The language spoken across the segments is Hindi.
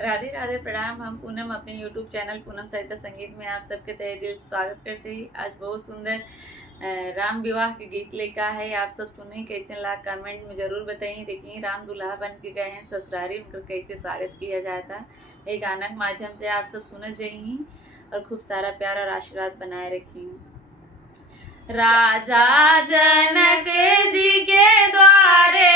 राधे राधे प्रणाम। हम पूनम अपने यूट्यूब चैनल पूनम सरिता संगीत में आप सबके तहे दिल से स्वागत करते हैं। आज बहुत सुंदर राम विवाह के गीत लेकर है, आप सब सुने कैसे लगा कमेंट में ज़रूर बताइए। देखिए राम दुल्हा बन के गए हैं ससुरारी, उनका कैसे स्वागत किया जाता है। एक गाना के माध्यम से आप सब सुन जाइए और खूब सारा प्यार और आशीर्वाद बनाए रखिए। राजा जनक जी के द्वारे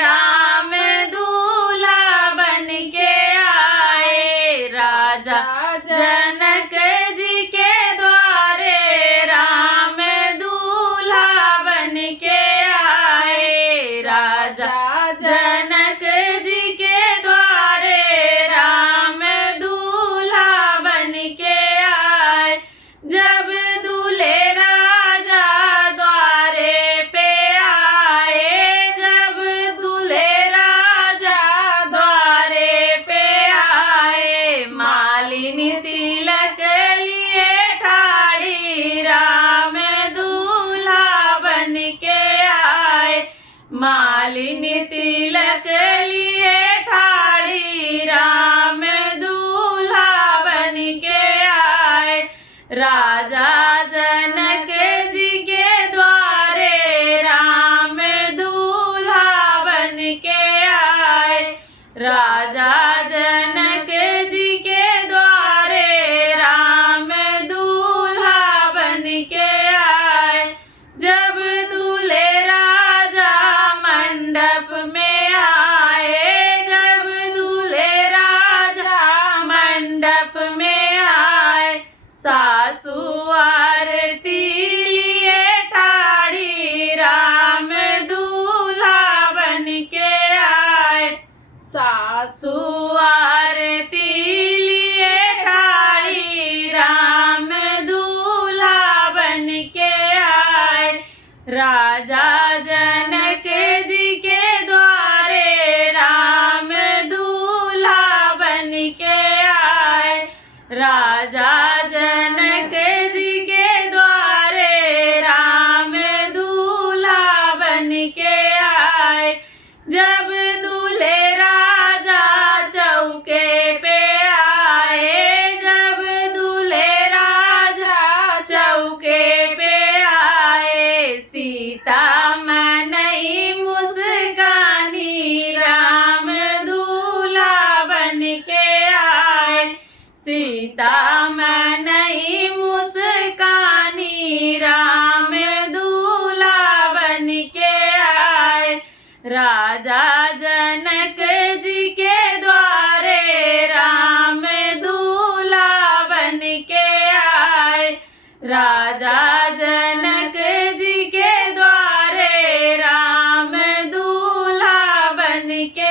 राम दूल्हा बन के आए। राजा जनक जी के द्वारे राम दूल्हा बन के आए। राजा जनक जी के द्वारे राम दूल्हा बन के आए। जब दूल्हे राजा द्वारे पे आए, जब दूल्हे राजा द्वारे पे आए, मालिनी तिलक लिए ठाड़ी राम दूल्हा बन के आए। मालिनी तिलक लिए ठाड़ी राम दूल्हा बन के आए। राजा जनक जी के द्वारे राम दूल्हा बन के आए। राजा जनक जी के द्वारे राम दूल्हा बन के आए। जब दूल्हे राजा मंडप में आए, जब दूल्हे राजा मंडप में आए, सासू आरती लिए ठाड़ी राम दूल्हा बन के आए। सासू आरती लिए ठाड़ी राम दूल्हा बन के आए। राजा जनक जी के द्वारे राम दूल्हा बन के आए। राजा जनक जी के द्वारे राम दूल्हा बन के आए। जब दूल्हे राजा चौके पे आए, जब दूल्हे राजा चौके पे आए, सीता मनई मुस्कानी राम दूल्हा बन के आए। सीता मनई मुस्कानी राम दूल्हा बन के आए। राजा जनक जी के द्वारे राम दूल्हा बन के आए। राजा जनक जी के द्वारे राम दूल्हा बन के